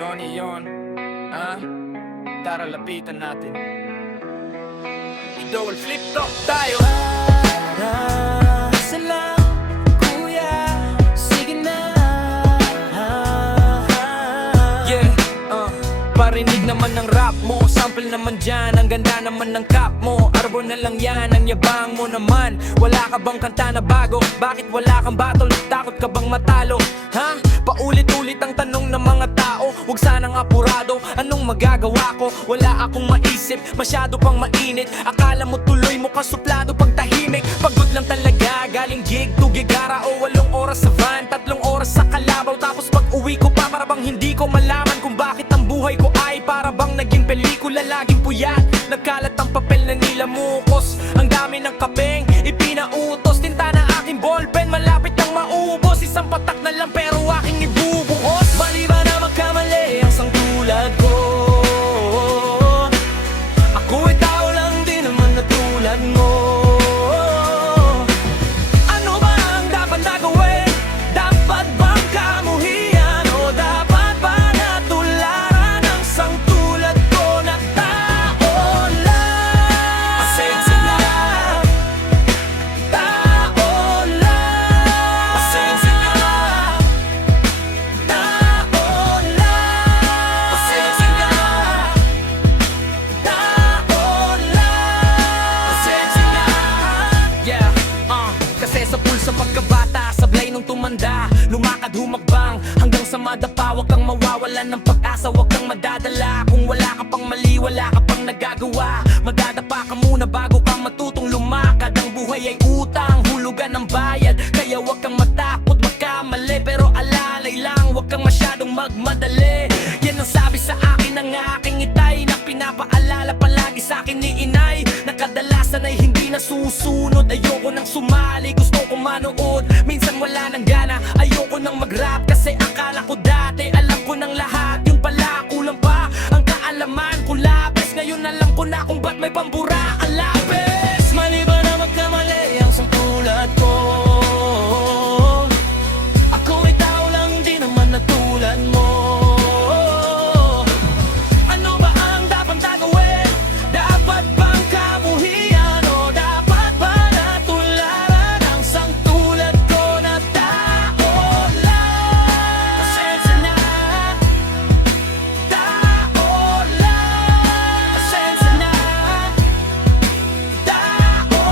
Lonnie yun. Tara, lapitan natin. I-double flip top tayo. Sala, kuya, sige na. Yeah, parinig naman ng rap mo. Sample naman dyan, ang ganda naman ng cap mo. Arbo na lang yan, ang yabang mo naman. Wala ka bang kanta na bago? Bakit wala kang battle? Takot ka bang matalo? Ha? Paulit-ulit ang tanong ng mga tao. Huwag sanang apurado, anong magagawa ko? Wala akong maisip, masyado pang mainit. Akala mo tuloy mo kasuplado pag tahimik. Pagod lang talaga, galing gig to gigara. O 8 oras sa van, 3 oras sa kalabaw. Tapos pag uwi ko pa, para bang hindi ko malaman kung bakit ang buhay ko ay para bang naging pelikula. Laging puyat, nagkalat ang papel na nilamukos. Ang dami ng kapeng, ipinautos. Tinta na aking ballpen, malapit nang maubos. Isang patak na lang pero aking ibubuhos. Mali ba na magkamali ang sangtulad ko? Ako'y tao lang din naman na tulad mo. Ano ba ang dapat na gawin? Dapat bang kamuhian? O dapat ba natularan ang sangtulad ko na tao lang? Pasensya na, tao lang. Pasensya na, tao lang. Pasensya na, tao lang. Pasensya na. Yeah, kasi sa pulsa pagkabata, sablay nung tumanda, lumakad humakbang hanggang sa madapa. Huwag kang mawawalan ng pag-asa, huwag kang madadala. Kung wala ka pang mali, wala ka pang nagagawa. Magdadapa ka muna bago ka matutong lumakad. Ang buhay ay utang, hulugan ng bayad. Kaya huwag kang matakot magkamali, pero alalay lang, huwag kang masyadong magmadali. Yan ang sabi sa akin ng aking itay, na pinapaalala palagi sa akin ni inay, na kadalasan ay hindi nasusunod. Ayoko nang sumali, gusto ko manood. Minsan wala nang gana, ayoko nang mag-rap. Kasi akala ko dati, alam ko ng lahat. Yun pala, kulang pa ang kaalaman ko labis. Ngayon alam ko na kung ba't may pambura ang labis. Mali ba na magkamali ang sangtulad ko? Ako'y tao lang din naman na tulad mo. Ano ba ang dapat na gawin? Dapat bang kamuhian? O dapat ba natularan ang sangtulad ko na tao lang? Pasensya na, tao lang. Pasensya na, tao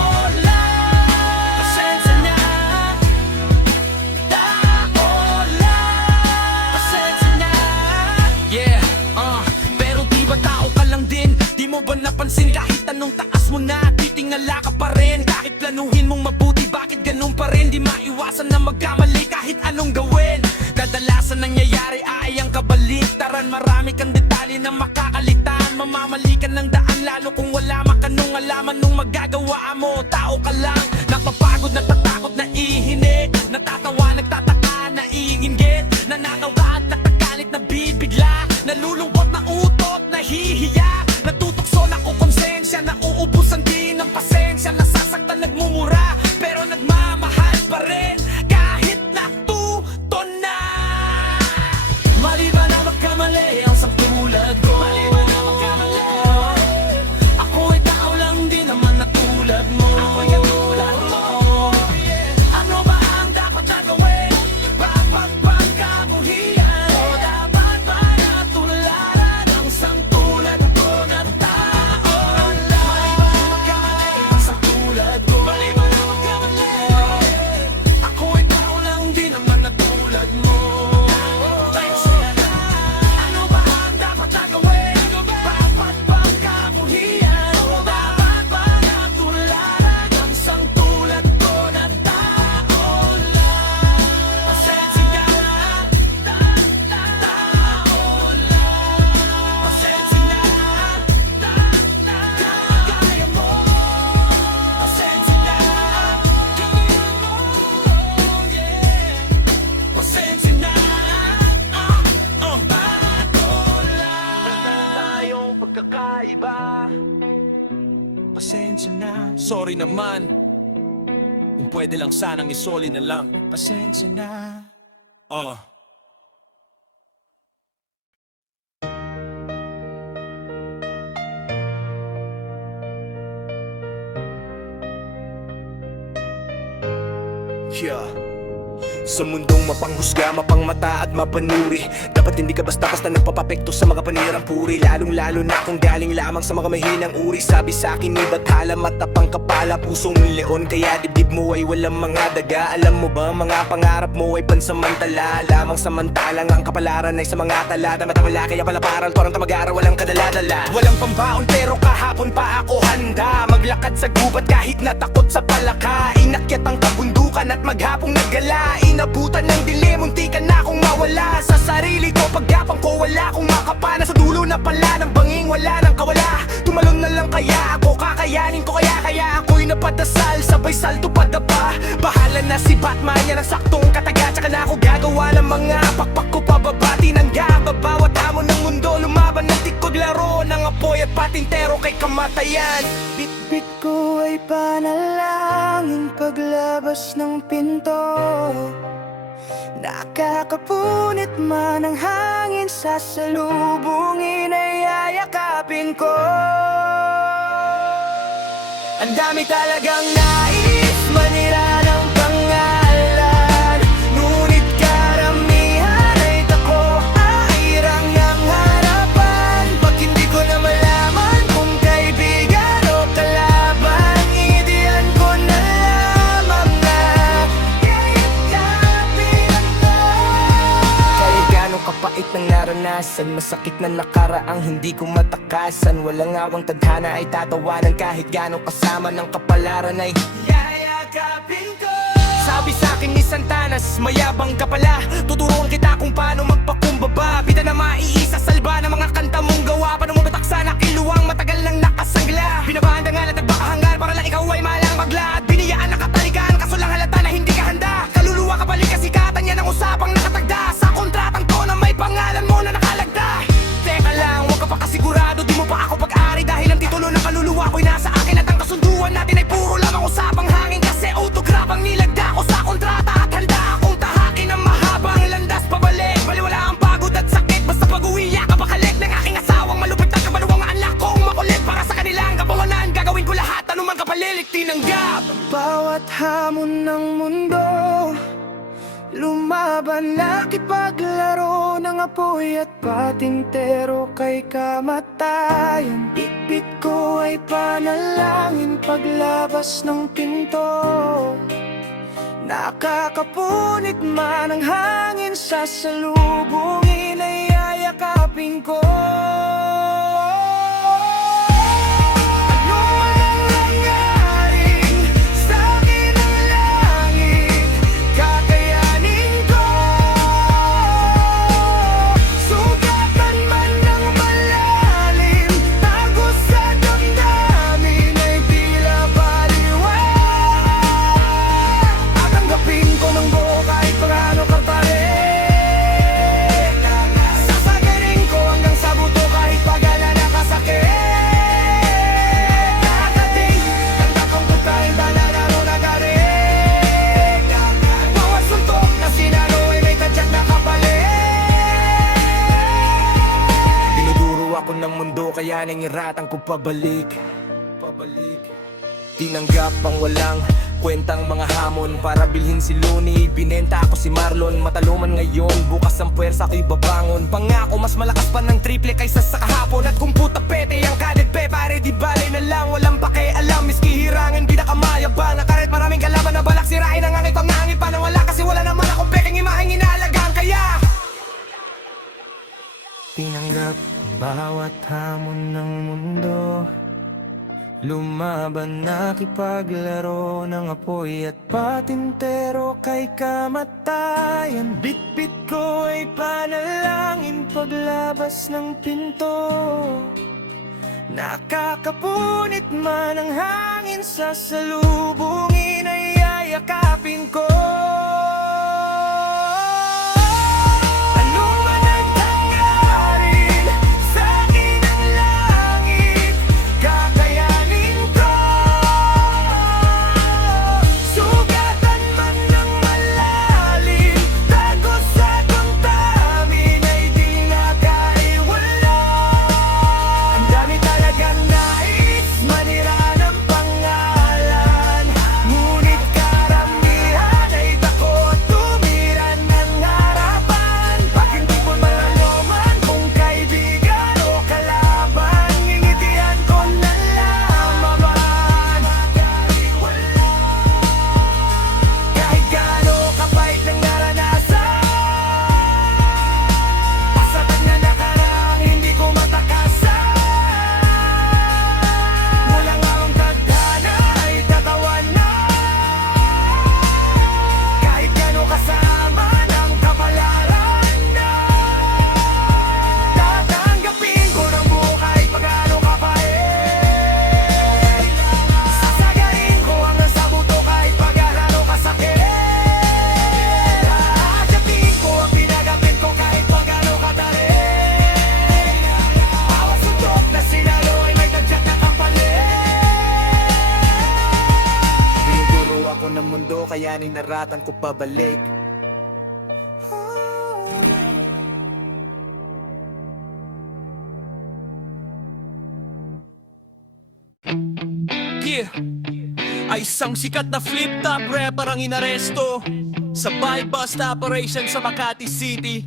lang. Pasensya na, tao lang. Pasensya na. Yeah, pero di ba tao ka lang din? Di mo ba napansin kahit anong taas mo na, titingala ka pa rin? Kahit planuhin mong mabuti, bakit ganun pa rin? Di maiwasan na magkamali kahit anong gawin. Kadalasan nangyayari ay ang kabaliktaran. Marami kang detalye na makakalitan. Mamamali ka ng daan lalo kung wala makanong alaman nung magagawa mo. Tao ka lang, napapagod, natatakot, naihinig, natatawa, nagtataka, naiinggit, nananawa at natagalit, nabibigla, nalulungkot, na utot, nahihiya, natutokso, nakukonsensya, nauubusan din ng pasensya, nasasaktan, nagmumura, pero nagmamahal pa rin kahit natuto na. Mali ba na magkamali ang sangtulad ko? Mali ba na magkamali? Ako'y tao lang din naman na tulad mo. Ako'y katulad mo. Ano ba ang dapat na gawin? Dapat bang kamuhian? O dapat ba natularan ang sangtulad ko na tao lang? Mali ba na magkamali ang sangtulad ko? Mali ba na magkamali? Ako'y tao lang din naman na tulad mo. Ano ba ang dapat na gawin? Dapat bang kamuhian? O dapat ba natularan ang sangtulad ko na tao lang? Pasensya na, tao lang. Pasensya na, kaya mo. Pasensya na, gawin mo, yeah. Pasensya na, bago lang tayong pagkakaiba. Pasensya na, sorry naman. Kung pwede lang sanang isoli na lang. Pasensya na. Oh, Yeah. Sa mundong mapanghusga, mapangmata at mapanuri, dapat hindi ka basta-basta nagpapapekto sa mga panirang puri. Lalong-lalo na kung galing lamang sa mga mahinang uri. Sabi sa'kin ni Bathala, matapang kapala, pusong leon, kaya dibdib mo ay walang mga daga. Alam mo ba, mga pangarap mo ay pansamantala, lamang samantalang ang kapalaran ay sa mga talada. Matamala kaya pala parang torang tamagara, walang kadala-dala. Walang pambaon pero kahapon pa ako handa maglakad sa gubat kahit natakot sa palaka. Inakyat ang kabundukan at maghapong naggala. Inabutan ng dilim, muntikan na akong mawala sa sarili ko. Paggapang ko wala akong makapana, sa dulo na pala ng banging wala nang kawala. Tumalon na lang kaya ako, kakayanin ko kaya ako'y napadasal, sabay salto padapa. Bahala na si Batman, yan ang saktong kataga. Tsaka na ako gagawa ng mga pakpak ko pababa. Tinanggap bawat hamon ng mundo, lumaban ng tikod, laro ng apoy at patintero kay kamatayan. Bit-bit ko ay panalangin paglabas ng pinto. Nakakapunit man ang hangin, sasalubungin ay yayakapin ko. Ang dami talagang nais manira ng pangalan, ngunit karamihan ay tako, ahirang niyang harapan. Pag hindi ko na malaman kung kaibigan o kalaban, idiyan ko na lamang na yayakapin ako. Kahit gano'ng kapait ng naranasan, masakit na nakaraang hindi ko matakasan. Walang awang tadhana ay tatawanan, kahit gano'ng kasama ng kapalaran ay yayakapin ko. Sabi sa'kin ni Santanas, mayabang ka pala, tuturuan kita kung paano magpakumbaba. Bida na maiisa salba ng mga kanta mong gawa, paano mo bataksa na kiluwang matagal nang nakasangla. Binabahanda nga at nagbakahanggan para lang ikaw ay malang magla. At biniyaan na katalikan, kaso lang halata na hindi ka handa. Kaluluwa ka balik kasikatan, yan ang usapang nakatagda sa kontratang to na may pangalan mo na nakalagda. Teka lang, huwag ka pa kasigurado, di mo pa ako pag-ari, dahil ang titulo ng kaluluwa ko'y nasa akin. At ang kasunduan natin ay puro lamang usapang hangin, kasi autograph ang nilagda ko sa kontrata. At handa akong tahakin ang mahabang landas pabalik. Baliwala ang pagod at sakit, basta pag-uwi ka bakalik ng aking asawang malupit na kabaluwang anak kong makulit. Para sa kanilang kapawanan, gagawin ko lahat, anuman kapalilik tinanggap. Bawat hamon ng mundo, lumaban, nakipaglaro ng apoy at patintero kay kamatayan. Bit-bit ko ay panalangin paglabas ng pinto. Nakakapunit man ang hangin, sasalubungin ay yayakapin ko. Ng mundo kaya nangiratan ko pabalik. Tinanggap ang walang kwentang mga hamon, para bilhin si Looney, binenta ako si Marlon. Mataluman ngayon, bukas ang puwersa ko'y babangon. Pangako mas malakas pa ng triple kaysa sa kahapon. At kung puta pete ang kadet pe, pare di bale na lang, walang pakialam. Miski hirangan, pinakamayabang na karet, maraming kalaban na balak sirain ang angit pangangit pa na wala, kasi wala naman akong peking imahing inalagaan. Kaya tinanggap bawat hamon ng mundo, lumaban, nakipaglaro ng apoy at patintero kay kamatayan. Bit-bit ko ay panalangin paglabas ng pinto. Nakakapunit man ang hangin, sasalubungin ay yayakapin ko. bayani naratan ko pabalik. Yeah. Ay isang sikat na flip-top rapper ang inaresto sa bypass na operation sa Makati City.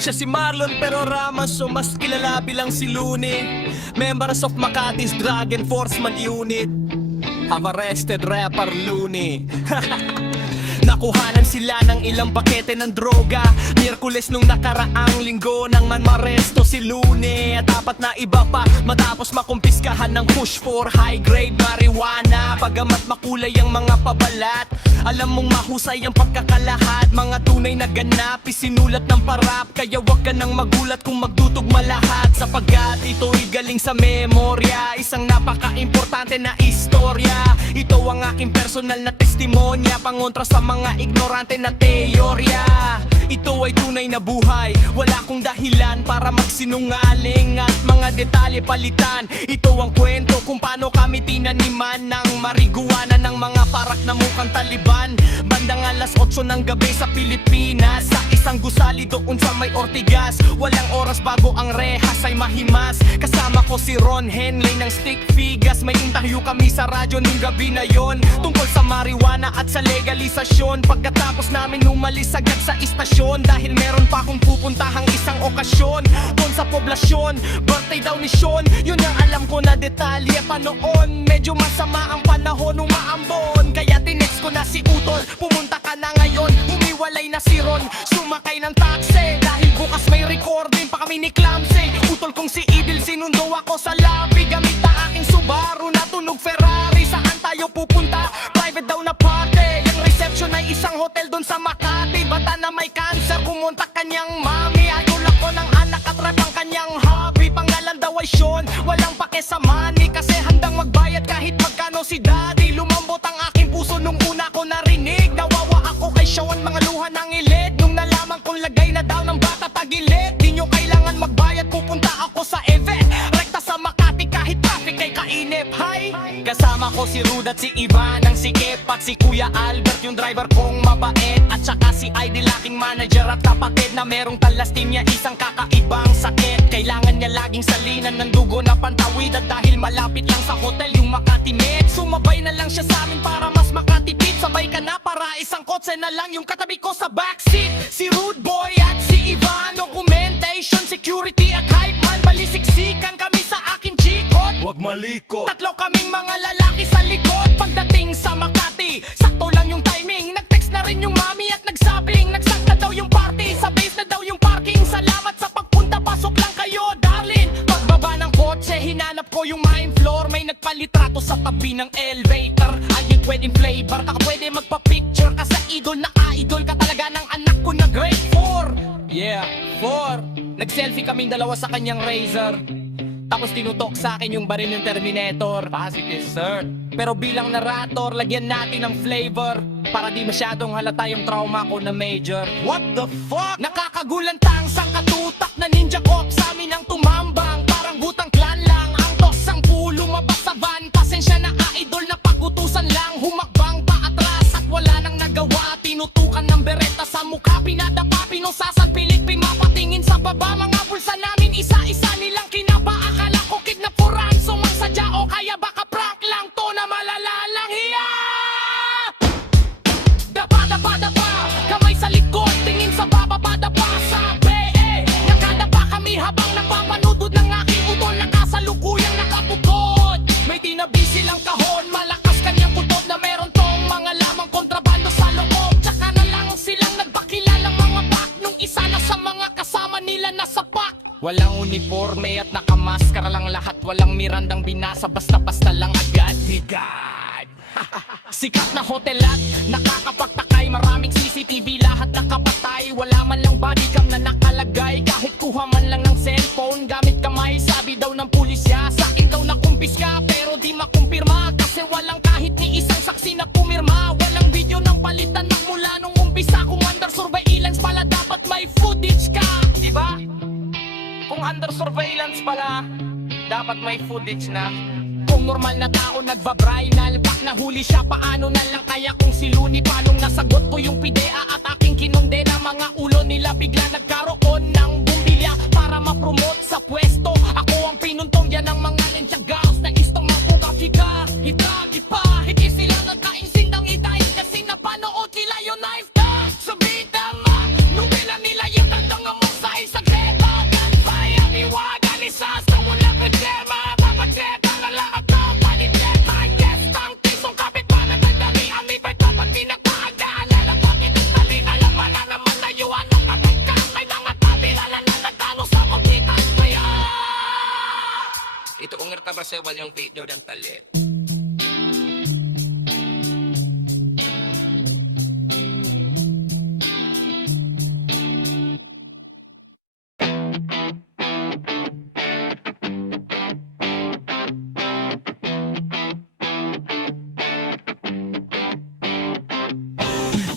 Siya si Marlon pero Ramos, so mas kilala bilang si Luni. Members of Makati's Drug Enforcement Unit have arrested rapper Luni. Nakuhanan sila ng ilang pakete ng droga Miyerkules nung nakaraang linggo nang man maresto si Lune. At apat na iba pa matapos makumpiskahan ng push for high-grade marijuana. Pagamat makulay ang mga pabalat, alam mong mahusay ang pagkakalahad. Mga tunay na ganap, isinulat ng parap. Kaya wag ka nang magulat kung magdudugma lahat, sapagkat ito'y galing sa memorya. Isang napaka-importante na istorya. Ito ang aking personal na testimonya, pangontra sa mga ignorante na teorya. Ito ay tunay na buhay, wala kong dahilan para magsinungaling at mga detalye palitan. Ito ang kwento kung paano kami tinaniman ng marijuana ng mga parak na mukhang Taliban. Bandang alas 8 ng gabi sa Pilipinas, sa isang gusali doon sa may Ortigas. Walang oras bago ang rehas ay mahimas. Kasama ko si Ron Henley ng Stick Figas. May interview kami sa radyo nung gabi na yon, tungkol sa marijuana at sa legalisasyon. Pagkatapos namin umalis agad sa istasyon, dahil meron pa akong pupuntahang isang okasyon doon sa poblasyon. Birthday daw ni Sean, yun ang alam ko na detalye pa noon. Medyo masama ang panahon nung maambon, kaya tinext ko na si Utol, pumunta ka na ngayon. Humiwalay na si Ron, sumakay ng taxi, dahil bukas may recording pa kami ni Clamsy. Utol kong si Idil, sinundo ako sa lobby gamit na aking Subaru na tunog Ferrari. Saan tayo pupunta? Private daw na party. Yung reception ay isang hotel doon sa Makati. Bata na may cancer, kumontak kanyang mami. Idol ako ng anak at rap ang kanyang hobby. Pangalan daw ay Sean, walang pake sa money, kasi handang magbayad kahit magkano si daddy. Lumambot ang aking puso nung una ko narinig. Nawawa ako kay Sean, mga luha ng ilid. Nung nalaman kong lagay na daw ng bata tagilid. Di nyo kailangan magbayad, pupunta ako sa event. Rekta sa Makati kahit traffic ay kainip. Hi! Kasama ko si Rude at si Ivan ang sikip, at si Kuya Albert yung driver kong mabait, at saka si Idol aking manager at kapatid na merong talastin niya isang kakaibang sakit. Kailangan niya laging salinan ng dugo na pantawid, at dahil malapit lang sa hotel yung Makati Med, sumabay na lang siya sa amin para mas makatipid. Sabay ka na para isang kotse na lang yung katabi ko sa backseat. Si Rude Boy at si Ivan, documentation, security at hype man. Balisiksikan kami sa aking G-code, Huwag maliko. tatlo kaming mga lalaki sa likod. Pagdating sa Makati, sakto lang yung timing. Nag-text na rin yung mami at nagsabing nagsak na daw yung party, sa base na daw yung parking. Salamat sa pagpunta, pasok lang kayo darling. Pagbaba ng kotse, hinanap ko yung main floor. May nagpalitrato sa tabi ng elevator. Ayun pwedeng flavor, kaka pwede magpa-picture ka sa idol. Naka-idol ka talaga ng anak ko na grade 4. Yeah, 4. Nag-selfie kaming dalawa sa kanyang Razor, tapos tinutok sa akin yung baril ng Terminator. Positive, sir. Pero bilang narrator, lagyan natin ng flavor para di masyadong halata yung trauma ko na major. What the fuck? Nakakagulantang sangkatutak na ninja cop sa amin ang tumambang. Parang butang clan lang ang tosang pulo mabas sa van. Pasensya na idol na pagutusan lang. Humakbang pa atras at wala nang nagawa. Tinutukan ng bereta sa mukha, pinadapa, pinusasan, pilit, pimapatingin sa baba. Mga bulsa namin isa-isa nilang kinaba. Akala ko kidnap for ransom ang sadya, o kaya baka prank lang to na malalalang hiya. Dapa, kamay sa likod, tingin sa baba, dapa sa BE. Nakadapa kami habang napapanudod ng aking utol, nakasalukuyang nakapukod. May tinabi silang kahon, malakas kanyang putod na meron tong mga lamang kontrabando sa loob. Tsaka na lang silang nagpakilalang mga bak, nung isa na sa mga kasama nila nasa pak. Walang uniforme at nakamaskara lang lahat, walang mirandang binasa, basta-basta lang agad-higad. Sikat na hotel at nakakapagtakay, maraming CCTV, lahat nakapatay. Wala man lang bodycam na nakalagay, kahit kuha man lang ng cellphone gamit kamay. Sabi daw ng pulisya, sa akin daw nakumpiska, pero di makumpirma, kasi walang kahit ni isang saksi na pumirma. Walang video ng palitan na mula nung umpisa. Kung under surveillance pala, dapat may footage ka, di ba? Kung under surveillance pala, dapat may footage na. Kung normal na tao nagbabrinal. Pak nahuli siya, paano na lang kaya kung si Looney? Paanong nasagot ko yung pidea at aking kinondena? Mga ulo nila bigla nagkaroon ng bumbilya para ma-promote sa pwesto. Ako ang pinuntong yan ng mga lensyagaos na istong mapuga. Hita, hindi sila nagkainsindang hidahin kasi napanood nila yung knife na sa bitama. Nubela nila yung tandang mo sa isang sekto. Bayang iwaga ni Sasa, wala ka dema. Papagdeta na lahat ng panitet. My guest, ang tisong kapit pa na nagdami. Amin ba'y dapat pinagpaagdaan? Lalapakit ang tali, alam mo na naman na yuwan ang katagkang. May mga tabi, lalanatalo sa magitan. Kaya ito ang nagtabasewal yung video ng talit.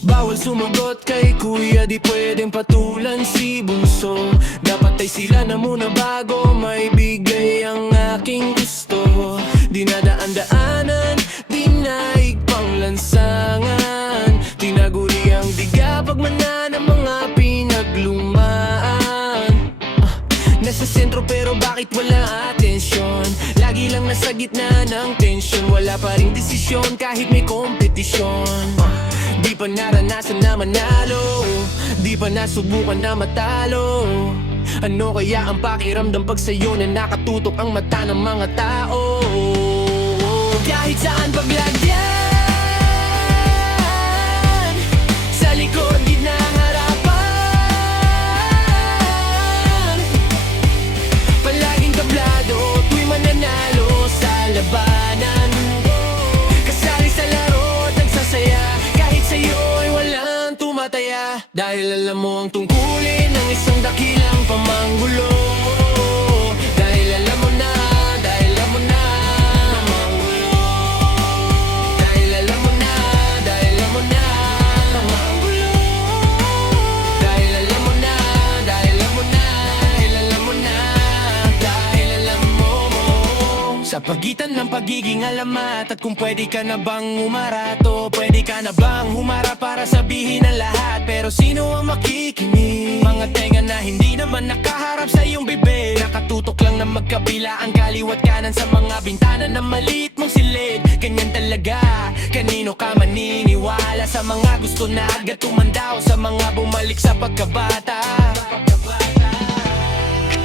Bawal sumagot kay kuya, di pwedeng patulan si bunso. Dapat ay sila na muna bago may bigay ang aking gusto. Dinadaan-daanan, dinaig pang lansangan. Tinaguri ang diga pagmana ng mga pinaglumaan. Nasa sentro pero bakit wala atensyon? Lagi lang nasa gitna ng tensyon. Wala pa ring desisyon kahit may kompetisyon. Di pa naranasan na manalo, di pa nasubukan na matalo. Ano kaya ang pakiramdam pag sa'yo na nakatutok ang mata ng mga tao? Kahit saan paglagyan, sa likod, gitna, harapan. Palaging tablado, tuwing mananalo sa labanan. Kasali sa laro at nagsasaya, kahit sa'yo ay walang tumataya. Dahil alam mo ang tungkulin ng isang dakilang pamanggulo. Dahil alam mo na, dahil alam mo na, pamanggulo. Dahil alam mo na, dahil alam mo na, pamanggulo. Dahil alam mo na, dahil alam mo na, dahil alam mo na, dahil alam mo. Sa pagitan ng pagiging alamat at kung pwede ka na bang umarato, pwede ka na bang humarap para sabihin ang lahat. Pero sino ang makikinig? Mga tenga na hindi naman nakaharap sa iyong bibig. Nakatutok lang na magkabila ang kaliwat kanan sa mga bintana na maliit mong silid. Ganyan talaga, kanino ka maniniwala? Sa mga gusto na agad tumandaw, sa mga bumalik sa pagkabata.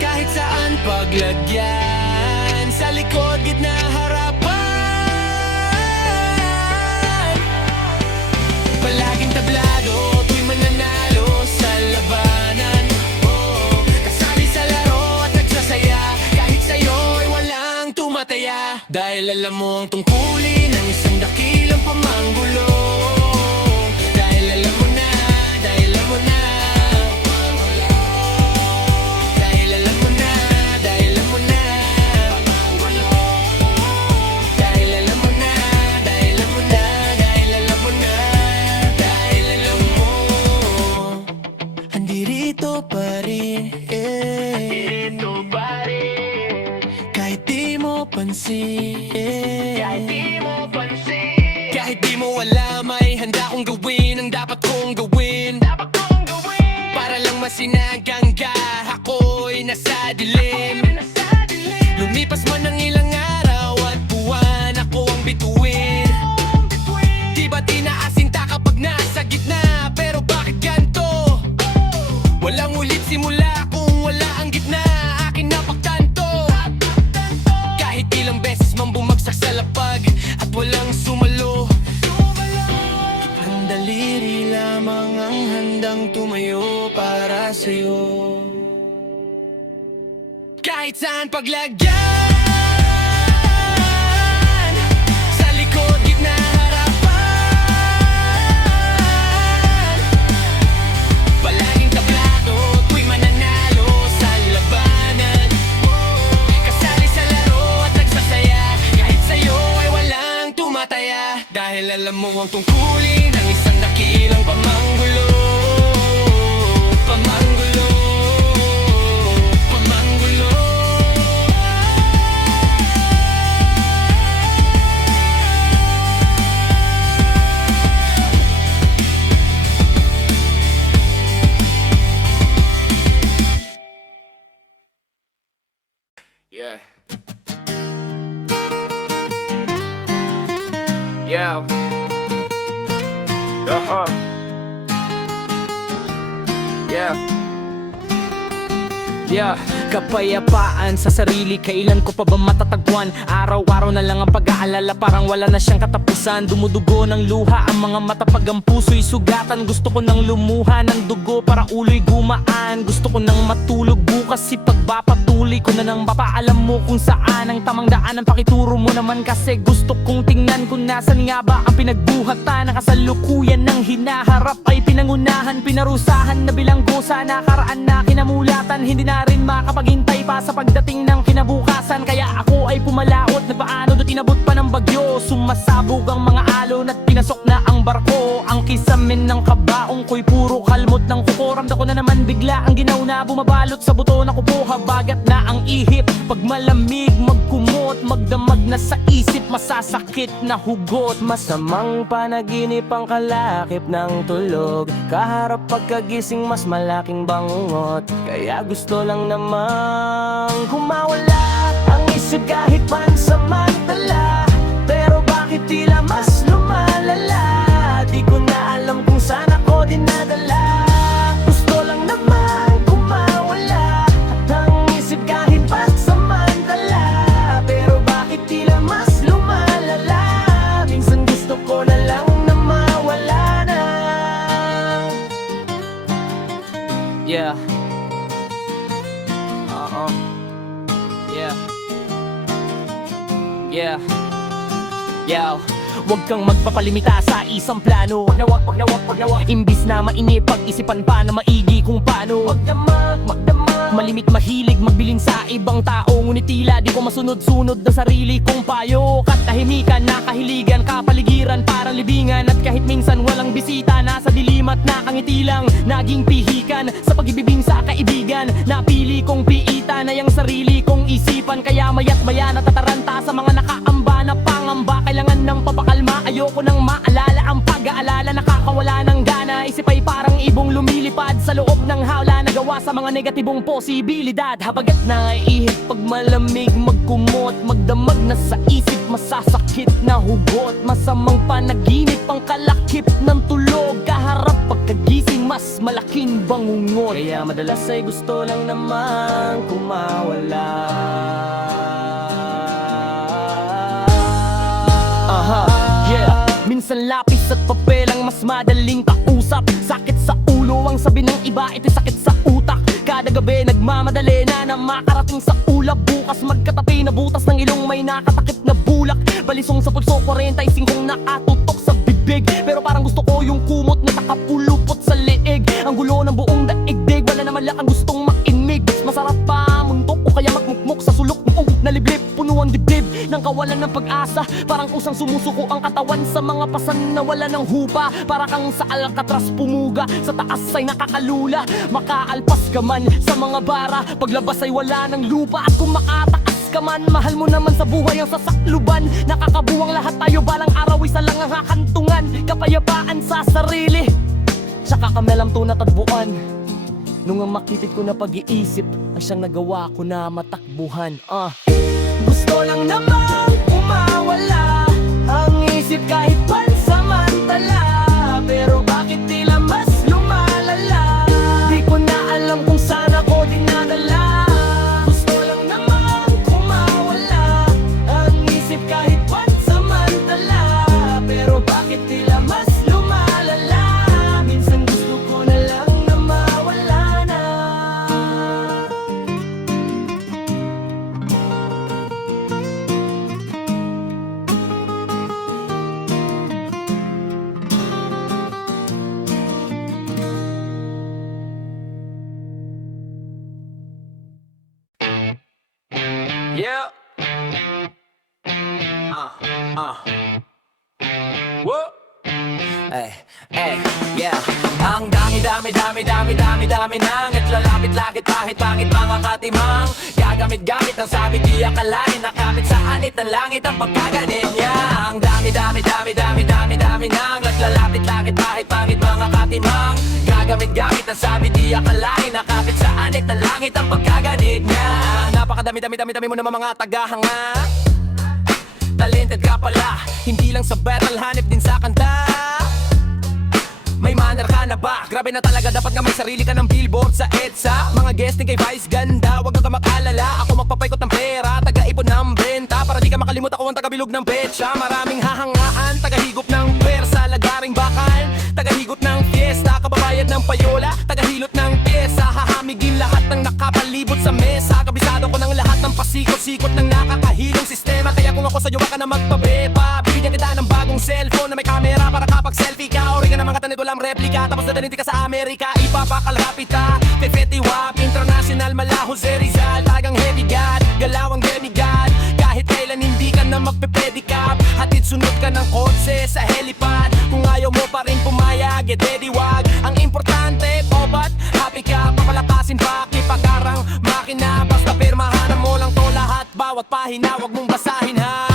Kahit saan paglagyan, sa likod, gitna, harapan. Palaging tablado, tuwing mananalo sa labanan. Kasali sa laro at nagsasaya, kahit sa'yo ay walang tumataya. Dahil alam mo ang tungkulin ng isang dakilang pamanggulo. Dahil alam mo na, dahil alam mo na, dahil alam mo na, dahil alam mo na, dahil alam mo na, dahil alam mo na, dahil alam mo na, dahil alam mo. Andirito pa rin, andirito pa rin. Kahit di mo pansin, kahit di mo pansin. Kahit di mo alam ay handa kong gawin ang dapat kong gawin. Para lang masinagangga, ako'y nasa dilim. Lumipas man ng ilang araw at buwan, ako ang bituin. Di ba't inaasinta kapag nasa gitna? Pero bakit ganito? Walang ulit simula kung wala ang gitna. Akin napagtanto, kahit ilang beses man bumagsak sa lapag at walang sumalo. Ang daliri lamang ang handang tumayo para sa'yo. Kahit saan paglagyan, sa likod, gitna, harapan. Palaging tablado, tuwing mananalo sa labanan. Kasali sa laro at nagsasaya, kahit sa'yo ay walang tumataya. Dahil alam mo ang tungkulin ng isang dakilang pamanggulo. Pamanggulo, pamanggulo. Yeah. Yeah. Yeah, kapayapaan sa sarili, kailan ko pa ba matatagpuan? Araw-araw na lang ang pag-aalala, parang wala na siyang katapusan. Dumudugo ng luha ang mga mata pag ang puso'y sugatan. Gusto ko nang lumuha ng dugo para ulo'y gumaan. Gusto ko nang matulog bukas, si pagpapatuloy ko na nang mapaalam mo kung saan ang tamang daan. Ang pakituro mo naman kasi gusto kong tingnan kung nasan nga ba ang pinagbuhatan. Ang kasalukuyan ng hinaharap ay pinangunahan, pinarusahan na bilanggo sa nakaraan na kinamulatan. Hindi na rin makapaghintay pa sa pagdating ng kinabukasan. Kaya ako ay pumalaot na paano do't inabot pa ng bagyo. Sumasabog ang mga alon at pinasok na ang barko. Ang kisamin ng kabaong ko'y puro kalmot ng kuko. Ramdam ko na naman bigla ang ginaw na bumabalot sa buto na kupo. Habagat na ang ihip, pag malamig magkumot, magdamag na sa isip, masasakit na hugot. Masamang panaginip ang kalakip ng tulog. Kaharap pagkagising mas malaking bangungot. Kaya gusto lang namang kumawala ang isip kahit pansamantala. Pero bakit tila mas lumalala? Di ko na alam kung saan ako dinadala. Gusto lang naman kumawala at ang isip kahit pansamantala. Pero bakit tila mas lumalala? Minsan gusto ko na lang na mawala na. Yeah. Yeah. Yo, huwag kang magpapalimita sa isang plano. Wag na wag. Imbis na mainip, pag-isipan pa na maigi kung paano. Magdamag, malimit mahilig magbilin sa ibang tao. Ngunit tila di ko masunod-sunod na sarili kong payo. Katahimikan, nakahiligan, kapaligiran, parang libingan. At kahit minsan walang bisita, nasa dilim at nakangiti lang. Naging pihikan sa pag-ibibing sa kaibigan. Napili kong piita na yung sarili kong isipan. Kaya mayat maya natataranta sa mga nakaamba na pangamba. Kailangan ng papakalma, ayoko nang maalala ang pag-aalala. Nakakawala ng gana, isip ay parang ibong lumilipad sa loob ng hawla, nagawa sa mga negatibong posibilidad. Habagat na ihip, pag malamig magkumot, magdamag na sa isip, masasakit na hugot. Masamang panaginip ang kalakip ng tulog. Kaharap pagkagising, mas malaking bangungot. Kaya madalas ay gusto lang naman kumawala. Yeah. Minsan lapis at papel ang mas madaling kausap. Sakit sa ulo ang sabi ng iba, ito'y sakit sa utak. Kada gabi nagmamadali na makarating sa ulap. Bukas magkatabi na butas ng ilong, may nakatakip na bulak. Balisong sa pulso, 45 kong nakatutok sa bibig. Pero parang gusto ko yung kumot na nakapulupot sa leeg. Ang gulo ng buong daigdig, wala naman lang ang gustong makinig. Masarap pa muntok o kaya magmukmuk sa sulok ng na liblib. Puno ang dibdib ng kawalan ng pag-asa. Parang kusang sumusuko ang katawan sa mga pasan na wala ng hupa. Para kang sa Alcatraz pumuga, sa taas ay nakakalula. Makaalpas ka man sa mga bara, paglabas ay wala ng lupa. At kung makatakas ka man, mahal mo naman sa buhay ang sasakluban. Nakakabuwang lahat tayo, balang araw isa lang ang hakantungan. Kapayapaan sa sarili, tsaka kami alam tunat at buwan. Nung ang makitid ko na pag-iisip, ang siyang nagawa ko na matakbuhan. Gusto lang naman umawala ang isip kahit pansamantala. Pero bakit tila mas lumalala? Di ko na alam kung saan ako dinadala. Gusto lang naman kumawala ang isip kahit pansamantala. Pero bakit tila mas lumalala? Minsan gusto ko na lang na mawala na. Yeah. Whoa. Yeah. Ang dami nang at lalapit-lakit kahit pangit mga katimang. Gagamit-gamit ang sabi di akalain, nakapit sa anit ng langit ang pagkaganin niya. Ang dami nang at lalapit-lakit kahit pangit mga katimang. Gagamit-gamit ang sabi di akalain, nakapit sa anit ng langit ang pagkaganin niya. Napakadami mo naman mga tagahanga. talented ka pala. Hindi lang sa battle, hanip din sa kanta. May manner ka na ba? Grabe na talaga, dapat nga may sarili ka ng billboard sa EDSA. Mga guesting kay Vice ganda, wag ka mag-alala. Ako magpapaikot ng pera, taga-ipon ng benta. Para di ka makalimut, ako ang taga-bilog ng betsa. Maraming hahangaan, taga-higop ng pwersa. Lagaring bakal, taga-higot ng fiesta. Kababayad ng payola, taga-hilot ng pyesa. Hahamigin lahat ng nakapalibot sa mesa. Kabisado ko ng lahat ng pasikot-sikot ng nakakahilong sistema. Kaya kung ako sa'yo, baka na magpabeba. Bibigyan kita ng bagong cellphone na may camera para kapag selfie ka. Ori ka ng mga tanit, walang replika. Tapos dadalinti ka sa Amerika, ipapakalapit ka. Fefeti Wap, International, Mala, Jose Rizal. Talagang heavy god, galawang demigod. Kahit kailan hindi ka na magpe-pedicab. Hatid sunod ka ng kotse sa helipad. Kung ayaw mo pa rin pumayag, daddy wag. Ang importante, bobat, happy ka. Papalakasin pa, kipagarang makina. Basta pirmahan mo lang to lahat. Bawat pahina, wag mong basahin ha.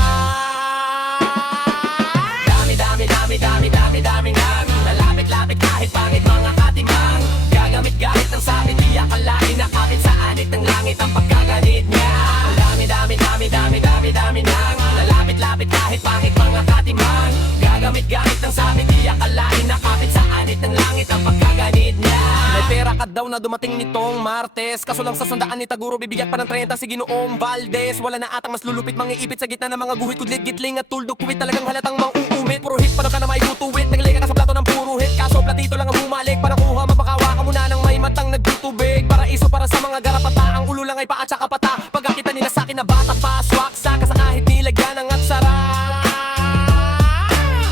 Dami, dami, dami, dami, dami, dami nang lalapit-lapit kahit pangit mga katimang. Gagamit-gamit ng sabi, di akalain nakapit sa anit ng langit ang pagkaganit niya. Dami, dami, dami, dami, dami, dami nang lalapit-lapit kahit pangit mga katimang. Gagamit-gamit ng sabi, di akalain nakapit sa anit ng langit ang pagkaganit niya. May pera ka daw na dumating nitong Martes. Kaso lang sa sandaan ni Taguro, bibigyan pa ng 30 si Ginoong Valdez. Wala na atang mas lulupit, mga ipit sa gitna ng mga guhit. Kudlit, gitling at tuldok, kuwit talagang halatang mang-uumit. Puro hit, paano ka na may tutuwit? Naglay ka sa plato ng puro hit. Kaso platito lang ang bumalik. Para kuha, mapakawa ka muna ng may matang nagtutubig. Para iso para sa mga garapata. Ang ulo lang ay paa tsaka pata. Pagkakita nila sa'kin na bata pa, swak saka sa kahit nilagyan ng atsara.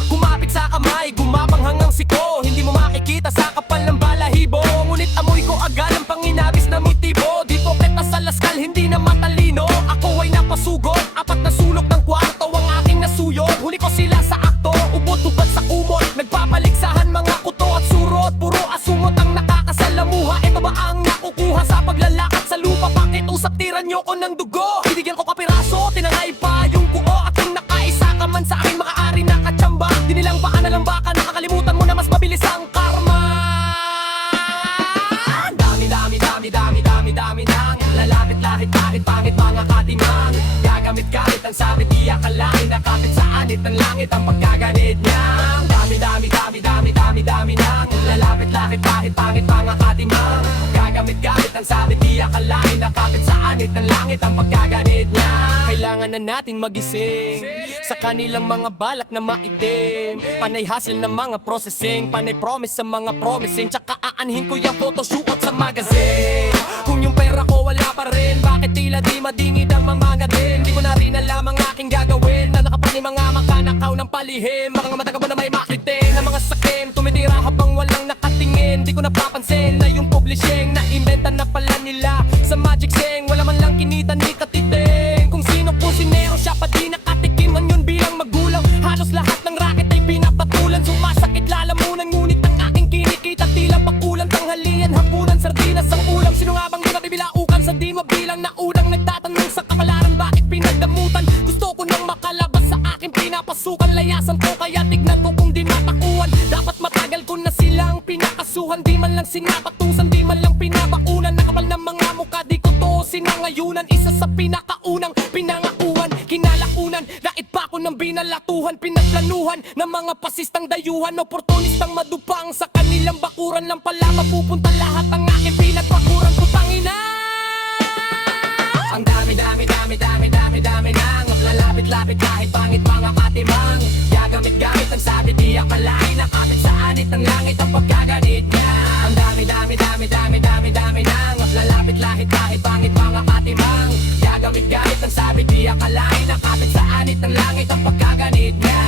Kumapit sa kamay, gumapang hanggang siko. Hindi mo makikita sa kapal ng balahibo. Ngunit amoy ko agad ang panginabis na motibo. Dito kita sa laskal, hindi na matalino. Ako ay napasugod, apat na sulok ng kwarto ang aking nasuyod. Huli ko sila sa akto, ubot-ubad sa kumot. Nagpapaligsahan mga kuto at surot. Puro asungot ang nakakasalamuha. Ito ba ang nakukuha sa paglalakad sa lupa? Bakit usap tiran nyo ko ng dugo? Binigyan ko kapiraso, tinangay pa yung kuo. At kung nakaisa ka man sa aking makaari na katsamba, dinilang baka na lang baka nakakalimutan mo na mas mabilis ang karma. Dami, dami, dami, dami, dami, dami nang lalapit-lapit kahit pangit mga katimang. Gagamit-gamit ang sabi, di akalain nakapit sa anit ng langit ang pagkaganit niya. Dami, dami, dami, dami, dami, dami nang lalapit-lapit kahit pangit mga katimang. Gagamit-gamit ang sabi, di akalain nakapit sa anit ng langit ang pagkaganit niya. Kailangan na natin magising sa kanilang mga balak na maitim. Panay hassle ng mga processing, panay promise sa mga promising. Tsaka aanhin ko yung photoshoot sa magazine. Kung yung pera ko wala pa rin, bakit tila di madingid ang mamanga din? Di ko na rin alam ang aking gagawin. Na nakapani mga makanakaw ng palihim. Mga mataga mo na may makiting na mga sakim. Tumitira habang walang nakatingin. Di ko napapansin na yung publishing na inventa na pala nila sa Magic Sing. Wala man lang kinita ni katiting. Kung sino po sinero siya pa di nakatikiman yun bilang magulang. Halos lahat ng racket ay pinapatulan. Sumasakit lalamunan ngunit ang aking kinikita tila pakulan. Tanghalian, hapunan, sardinas ang ulam. Sino nga bang di nabibilaukan sa di mabilang na udang? Nagtatanong sa kapalaran bakit pinagdamutan. Gusto ko nang makalabas sa aking pinapasukan. Layasan ko kaya tignan ko kung di matakuan. Dapat matagal ko na silang pinakasuhan. Di man lang sinapatusan, di man lang pinabaunan. Nakapal ng mga mukha, di ko to sinangayunan. Isa sa pinakaunang pinangakuan, kinalaunan. Dait pa ako ng binalatuhan, pinagplanuhan ng mga pasistang dayuhan. Oportunistang madupang sa kanilang bakuran lang pala mapupunta lahat ang aking pinagpakuran. Putangina! Ang dami, dami, dami, dami, dami, dami nang lalapit-lapit kahit pangit mga katimang. Gagamit-gamit ang sabi, di akalain nakapit sa anit ng langit ang pagkaganit niya. Ang dami, dami, dami, dami, dami, dami nang lalapit-lapit kahit pangit mga katimang. Gagamit-gamit ang sabi, di akalain nakapit sa anit ng langit ang pagkaganit niya.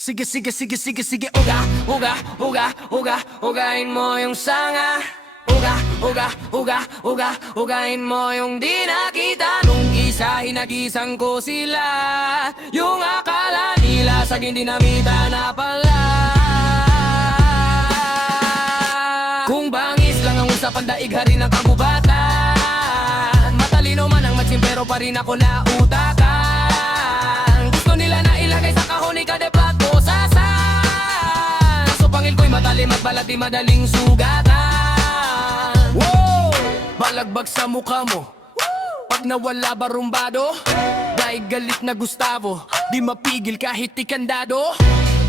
Sige, sige, sige, sige, sige. Uga, uga, uga, uga, ugain mo yung sanga. Uga, uga, uga, uga, ugain mo yung di nakita. Nung isa hinagisan ko sila, yung akala nila sa dinamita na pala. Kung bangis lang ang usapan, daig ha rin ang kagubatan. Matalino man ang bitchin pero pa rin ako nautakan. Gusto nila na ilagay sa kahon ni kada plato sasan. Kaso pangil ko'y matalim at balat di madaling sugatan. Wow! Balagbag sa mukha mo pag nawala barumbado. Dahil galit na Gustavo, di mapigil kahit ikandado.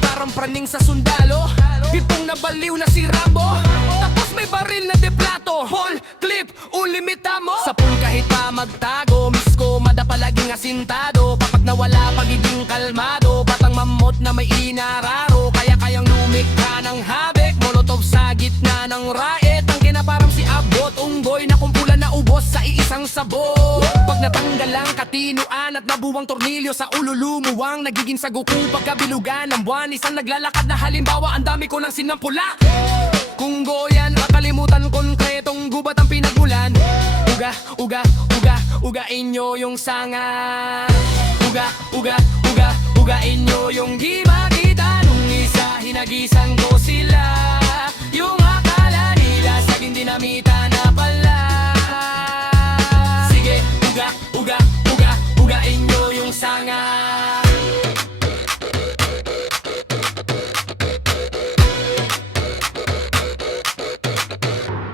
Parang praning sa sundalo, pipong nabaliw na si Rambo. Tapos may baril na deplato, Paul, clip, ulimita mo. Sa pool kahit pa magtago, miss ko madapa laging asintado. Kapag nawala pagiging kalmado, batang mamot na may inararo. Kaya kayang lumikha ng habik, molotov sa gitna ng raet. Ang kinaparang si Abot, unggoy na kumpulan na ubos sa iisang sabot. Pag natanggal ang katinuan at nabuwang tornilyo sa ulo lumuwang, nagiging saguko pagkabilugan ng buwan. Isang naglalakad na halimbawa, ang dami ko ng sinampula. Kung goyan, makalimutan konkretong gubat ang pinagmulan. Uga, uga, uga, ugain nyo yung sanga. Uga, uga, uga, ugain nyo yung di makita. Nung isa, hinagisan ko sila. Yung akala nila saging dinamita na pala. Sige, uga, uga, uga, ugain nyo yung sanga.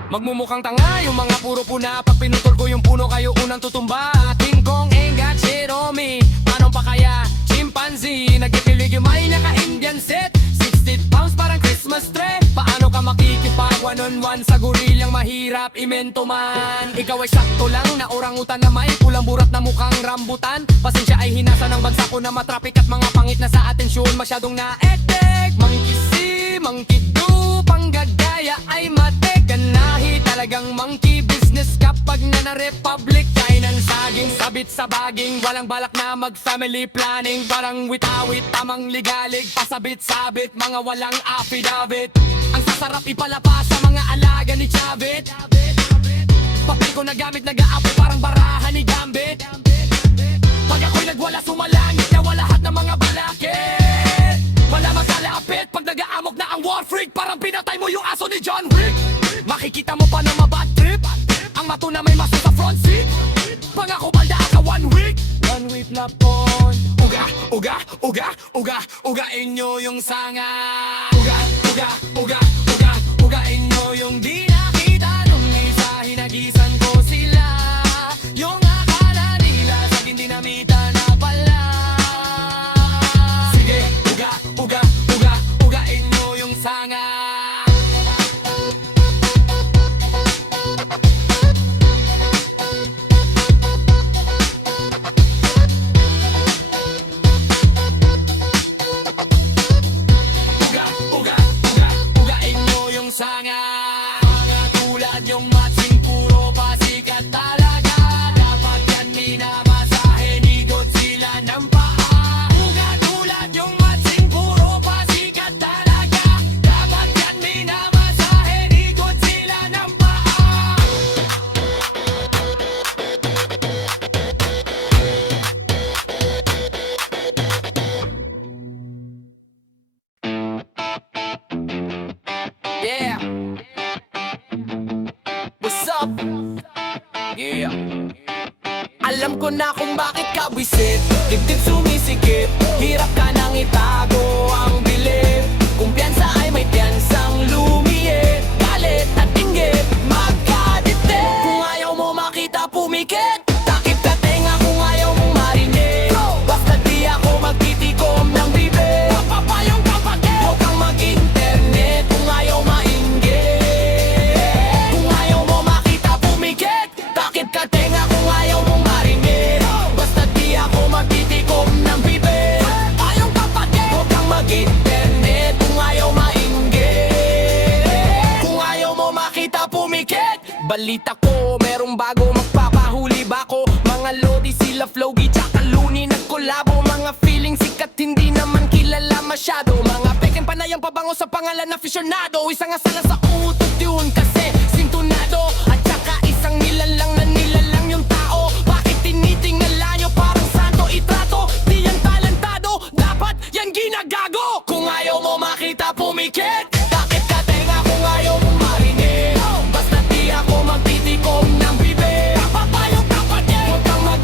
Magmumukhang tanga yung mga puro puna. Pag pinutol ko yung puno kayo unang tutumba. King Kong ain't got shit on me. Paano pa kaya chimpanzee? Nagkikilig yung may naka-Indian set. 60 pounds parang Christmas tree. Paano ka makikipag one-on-one sa gorilang mahirap imento man? Ikaw ay sakto lang na orangutan na may pulang burat na mukhang rambutan. Pasensya ay hinasa ng bansa ko na matrapik at mga pangit na sa atensyon masyadong na-etek. Monkey see, monkey do, panggagaya ay matek. Ganahi talagang monkey business kapag nana-republic. Kain ng saging, sabit sa baging. Walang balak na mag-family planning. Parang witawit, tamang ligalig. Pasabit-sabit, mga walang affidavit. Ang sasarap ipalapa sa mga alaga ni Chavit. Papel ko na gamit, nag-aapoy parang barahan ni Gambit. Pag ako'y nagwala, sumalangit niya lahat ng mga balakit. Wala magkalapit pag nag-aamok na ang war freak. Parang pinatay mo yung aso ni John Wick. Makikita mo pa na mabad trip. Ang mato na may maso sa front seat. Pangako balda ka 1 week. 1 week na pon. Uga, uga, uga, uga, ugain nyo yung sanga. Uga, uga, uga, uga, ugain nyo yung di nakita. Nung isa hinagisan ko sila. Yung akala nila saging dinamita na pala. Sige, uga, uga, uga, ugain nyo yung sanga. Sanga, mga tulad yung matching puro pasikat talaga. Dapat yan minamasahe ni Godzilla ng paa. Mga tulad yung matching puro pasikat talaga. Dapat yan minamasahe ni Godzilla ng paa. Yeah. What's up? Yeah. Alam ko na kung bakit ka wisit. Dibdib sumisikip. Hirap ka nang itago ang bilib. Kumpiyansa ay may piyansang lumiit. Galit at inggit, magkadite. Kung ayaw mo makita pumikit. Takip ka tenga kung ayaw mong marinig. Basta di ako magtitikom ng bibig. Papapayong kapatid. Huwag kang mag-internet kung ayaw mainggit. Kung ayaw mo makita pumikit. Takip ka tenga kung ayaw mong marinig. Basta di ako magtitikom ng bibig. Ayong kapatid. Huwag kang mag-internet kung ayaw mainggit. Kung ayaw mo makita pumikit. Balita ko, merong bago, magpapahuli ba ko? Mga lodi sila Flogi tsaka Looney nagkolabo. Mga feeling sikat hindi naman kilala masyado. Mga peken panayang pabango sa pangalan na aficionado. Isang asala sa utot yun kasi sintonado. At saka isang nilalang na nilalang yung tao. Bakit tinitingnan nyo parang santo itrato? Di yan talentado, dapat yan ginagago. Kung ayaw mo makita pumikit. Takip ka tenga kung ayaw mong marinig. Basta di ako magtitikom ng bibig. Papapayong kapatid. Huwag kang mag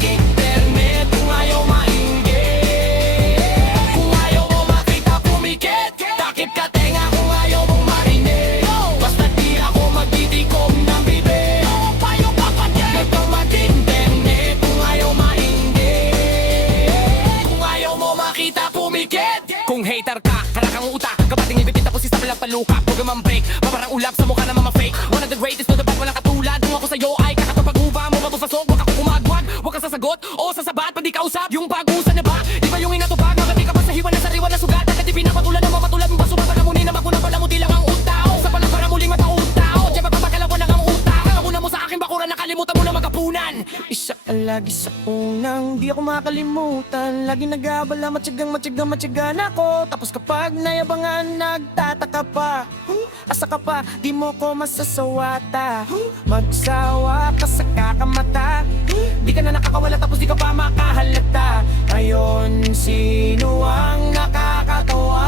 ulap sa mukha naman ma-fake. One of the greatest to the back, walang katulad. Kung ako sa'yo ay kakatapag-uba mo mabusasok. Huwag ako kumagwag, huwag ka sasagot o sasabat, pati kausap. Yung pag-usan na ba? Di ba yung inatupag? Magati ka pa sa hiwan na sariwan na sugat. At di pinapatulan na mamatulad mo pa sumabag ang muni na makuna pala mo tilang ang utao. Sa palampara muling matautao. Diyan magpapakalaw ko ng ang utao. Una mo sa aking bakuran, nakalimutan mo na magapunan. Isa ka lagi sa unang di ako makalimutan. Lagi nag-aabala, matyagang ako. Tapos kapag nayabangan, nagtataka pa. Asa ka pa, di mo ko masasawata. Magsawa ka sa kakamata. Di ka na nakakawala tapos di ka pa makahalata. Ngayon, sino ang nakakatawa?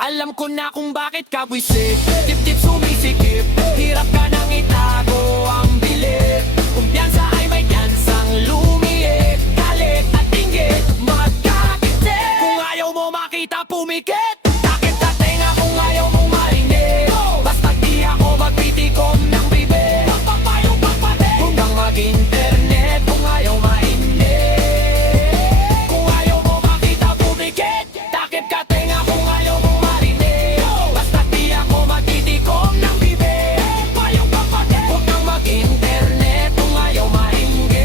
Alam ko na kung bakit ka buisit. Tip-tip sumisikip, hirap ka nang itago ang bilip. Kumpiyansa ay may tiyansang lumiit. Galit at inggit, magkakiti. Kung ayaw mo makita pumikit. Takip ka tenga kung ayaw mong marinig. Basta di ako magpitikom ng bibig. Pagpapayong pagpating. Huwag kang mag-internet kung ayaw mainig. Kung ayaw mo makita pumikit. Takip ka tenga kung ayaw mong marinig. Basta di ako magtitikom ng bibig. Payong pagpating. Huwag kang mag-internet kung ayaw mainig.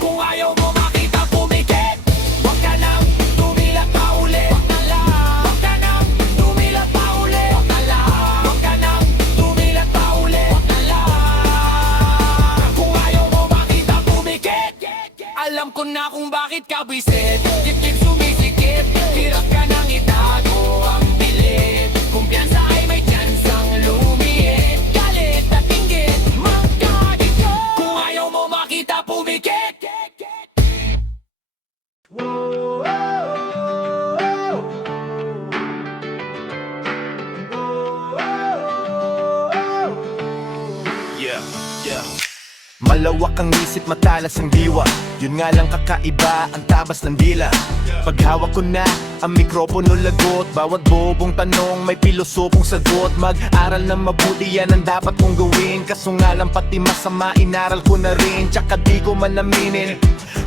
Kung ayaw mo makita pumikit. Huwag ka nang tumilat pa uli. Huwag na lang. Huwag ka nang tumilat pa uli. Huwag na lang. Huwag ka nang tumilat pa uli. Huwag na lang. Kung ayaw mo makita pumikit. Alam ko na kung bakit ka bisit. Tip-tip sumisikip. Hirap ka nang itago ang bilib. Kumpiyansa ay may tiyansang lumiit. Galit at inggit, magkadikit. Kung ayaw mo makita pumikit. Malawak ang isip, matalas ang diwa. Yun nga lang kakaiba, ang tabas ng dila. Paghawak ko na ang mikropono lagot. Bawat bobong tanong may pilosopong sagot. Mag-aral na mabuti, yan ang dapat kong gawin. Kaso nga lang pati masama, inaral ko na rin. Tsaka di ko man aminin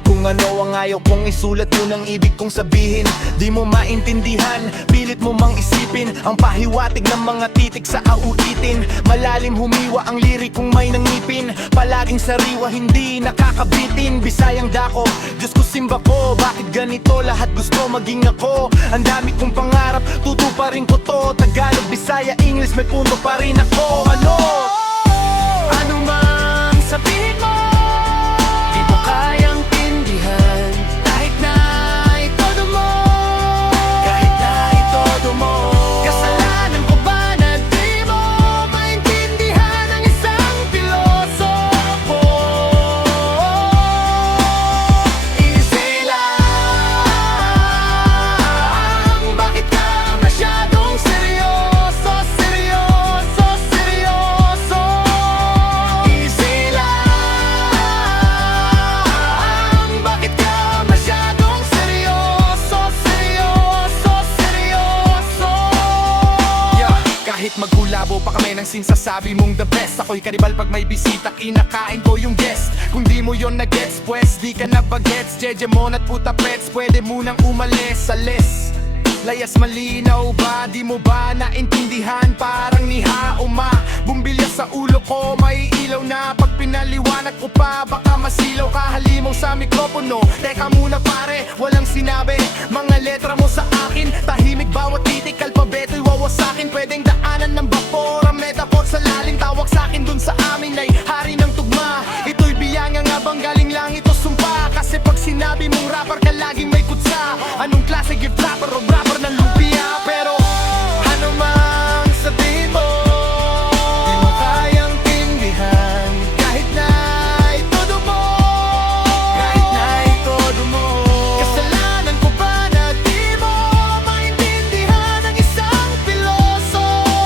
kung ano ang ayaw kong isulat, yun ang ibig kong sabihin. Di mo maintindihan, pilit mo mang isipin ang pahiwatig ng mga titik sa auitin. Malalim humiwa ang lirik kong may nangipin. Palaging sariwa, hindi nakakabitin. Bisayang dako, Diyos ko simba ko. Bakit ganito, lahat gusto maging ako. Ang dami kong pangarap, tutuparin ko to. Tagalog, Bisaya, English, may punto pa rin ako. Ano mang sabihin mo, di mo kayang tindihan. Kahit na itodo mo, kahit na itodo mo. Kasalanan ko ba na di mo maintindihan ang isang pilosopo? Easy lang, bakit ka masyadong seryoso, seryoso, seryoso? Easy lang, bakit ka masyadong seryoso, seryoso, seryoso? Kahit magkulabo pa kami ng sinsasabi mong the best. Ako'y kanibal pag may bisita, kinakain ko yung guest. Kung di mo yon na-gets, pues di ka na bagets. Jeje mon at puta pets, pwede munang umalis sa list. Layas malinaw ba? Di mo ba naintindihan? Parang ni Hauma, bumbilya sa ulo ko, may ilaw na. Pag pinaliwanag ko pa, baka masilaw ka. Halimaw sa mikropono, teka muna pare, walang sinabi. Mga letra mo sa akin, tahimik bawat titik, alpabeto'y wawasakin. Pwedeng daanan ng vapor, ang metaphor sa lalim. Tawag sa akin dun sa amin ay hari ng tugma. Ito'y biyanga nga bang galing lang ito sumpa? Kasi pag sinabi mong rapper ka, laging may kutsa. Anong klase gift rapper o rapper ng lumpia? Pero Ano mang sabihin mo, di mo kayang tindihan. Kahit na itodo mo, kahit na itodo mo. Kasalanan ko ba na di mo maintindihan ang isang pilosopo?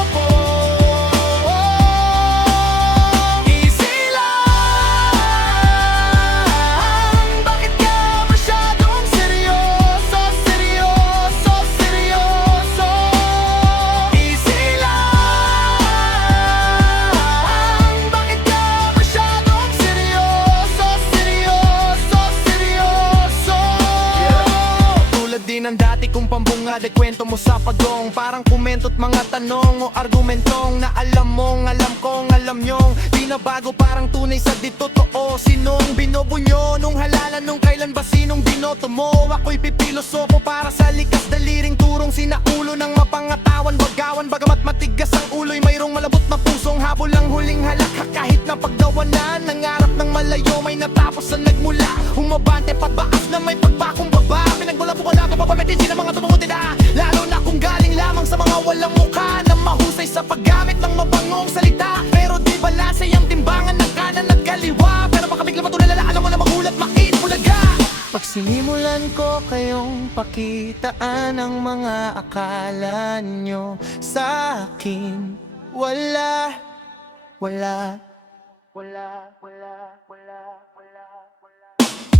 kada kwento mo sa pagong Parang kumento't mga tanong o argumentong Na alam mong alam kong alam nyong Di na bago parang tunay sa di totoo Sinong binubunyo nung halalan nung kailan ba sinong binoto mo Ako'y pipilosopo para sa likas daliring turong Sinaulo ng mapangatawan bagawan Bagamat matigas ang ulo'y mayroong malabot na pusong Habol ang huling halakha kahit na pagdawanan Nangarap ng malayo may natapos na nagmula Humabante pataas na may pagbakong baba Pinagmula po wala ko papamitin ng mga tumutin na Lalo na kung galing lamang sa mga walang mukha Na mahusay sa paggamit ng mabangong salita Pero di balasay ang timbangan ng kanan at kaliwa Pero baka bigla matulala alam mo na magulat maitbulaga Pag sinimulan ko kayong pakitaan ang mga akala nyo sa akin Wala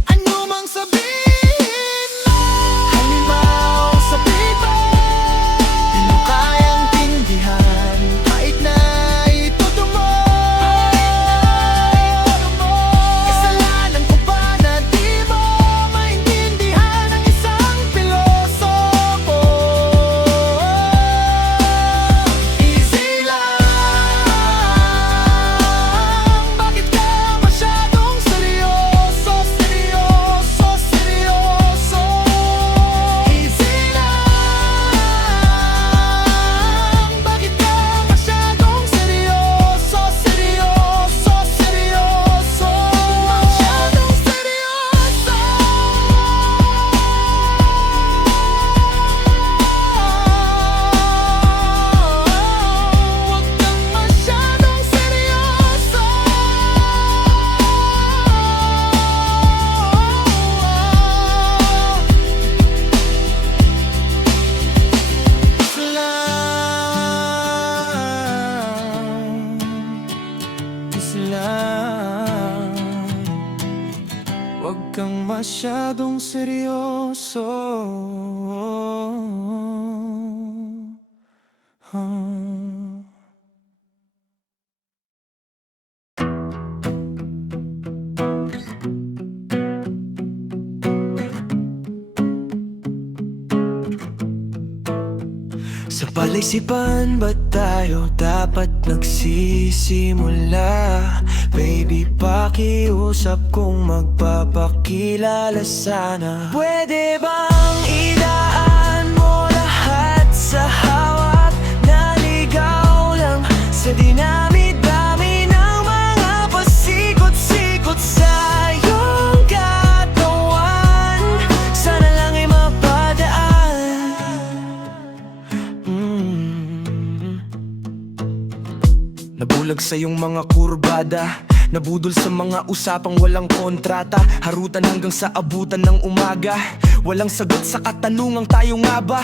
Ano mang sabihin mo Halimaw sa bito Di mo kayang tindihan Kahit na ituto mo Kasalanan ko ba na di mo maintindihan Ang isang pilosopo Easy lang Bakit ka masyadong seryoso Seryoso, seryoso Easy lang Bakit ka masyadong seryoso Seryoso, seryoso Masyadong seryoso Huwag kang masyadong seryoso Islam Huwag kang masyadong seryoso Sa palaisipan ba tayo dapat nagsisimula? Baby, pakiusap kung magpapakilala sana Pwede bang idaan mo lahat sa hawak? Naligaw lang sa dinami-dami ng mga pasikot-sikot sa iyong katawan Sana lang ay mapadaan Nabulag sa iyong mga kurbada Nabudol sa mga usapang walang kontrata Harutan hanggang sa abutan ng umaga Walang sagot sa katanungang tayo nga ba?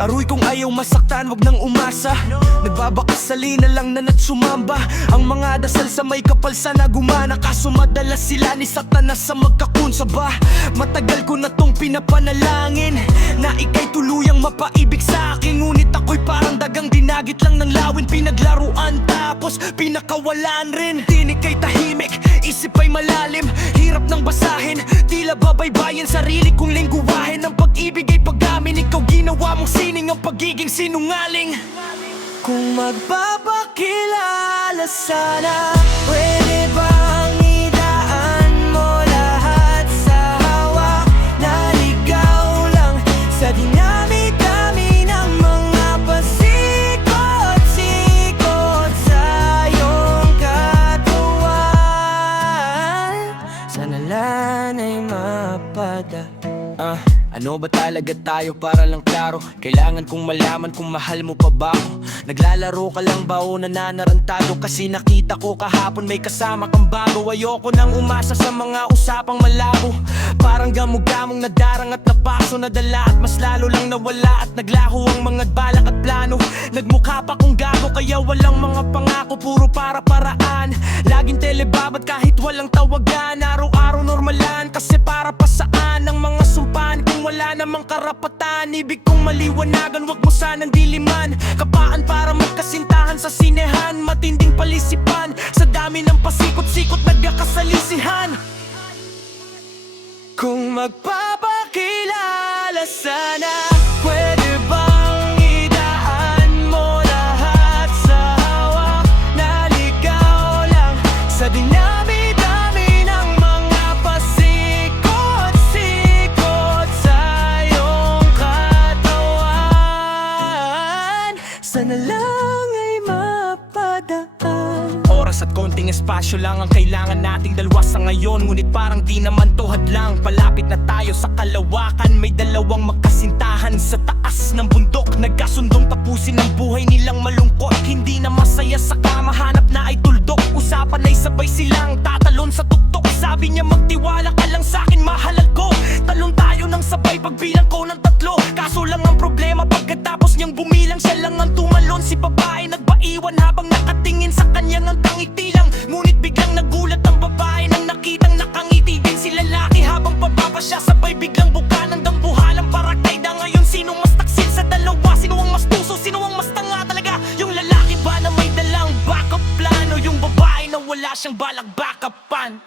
Aruy kung ayaw masaktan, wag nang umasa Nagbabakasali na lang na natsumamba Ang mga dasal sa may kapal sana gumana Kaso madalas sila ni Satanas sa magkakunsaba Matagal ko na tong pinapanalangin Na ika'y tuluyang mapaibig sa akin Ngunit ako'y parang dagang dinagit lang ng lawin Pinaglaruan tapos pinakawalan rin Tinig kay tahimik, isip ay malalim Hirap nang basahin, tila babaybayin Sarili kong lingguwahin Ang pag-ibig ay pag-amin Ikaw ginawa mong sining ang pagiging sinungaling Kung magpapakilala sana Pwede bang idaan mo lahat sa hawak Naligaw lang sa dinami-dami ng mga pasikot-sikot sa iyong katawan Sana lang ay mapada Ano ba talaga tayo para lang klaro? Kailangan kong malaman kung mahal mo pa ba ako Naglalaro ka lang ba o nananarantado? Kasi nakita ko kahapon may kasama kang bago Ayoko nang umasa sa mga usapang malabo Parang gamog-gamong nadarang at napaso nadala At mas lalo lang nawala at naglaho ang mga balak at plano Nagmukha pa kong gago kaya walang mga pangako Puro para-paraan Laging telebabad kahit walang tawagan Araw-araw normalan kasi para pa saan Ang mga sumpahan kung wala namang karapatan Ibig kong maliwanagan, wag mo sanang diliman Kapaan para magkasintahan sa sinehan Matinding palisipan Sa dami ng pasikot-sikot nagkakasalisihan Kung magpapakilala sana Pwede ba sana lang ay mapadaan. Oras at konting espasyo lang ang kailangan nating dalawa sa ngayon. Ngunit parang di naman to hadlang. Palapit na tayo sa kalawakan. May dalawang magkasintahan sa taas ng bundok. Nagkasundong tapusin ang buhay nilang malungkot. Hindi na masaya sa kama, hanap na ay tuldok. Usapan ay sabay silang tatalon sa tuktok. Sabi niya magtiwala ka lang sa'kin, mahalal ko. Talon tayo ng sabay pagbilang ko ng 3. Kaso lang ang problema, pagkatapos niyang bumilang, siya lang ang tumalon. Si babae nagbaiwan habang nakatingin sa kanyang ang tangiti lang. Ngunit biglang nagulat ang babae nang nakitang nakangiti din si lalaki. Habang bababa siya, sabay biglang buka ng dambuhalang parakayda. Ngayon sinong mas taksil sa dalawa? Sino ang mas tuso? Sino ang mas tanga talaga? Yung lalaki ba na may dalang backup plan? O yung babae na wala siyang balak backupan?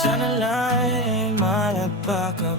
Sana lang ay malapakap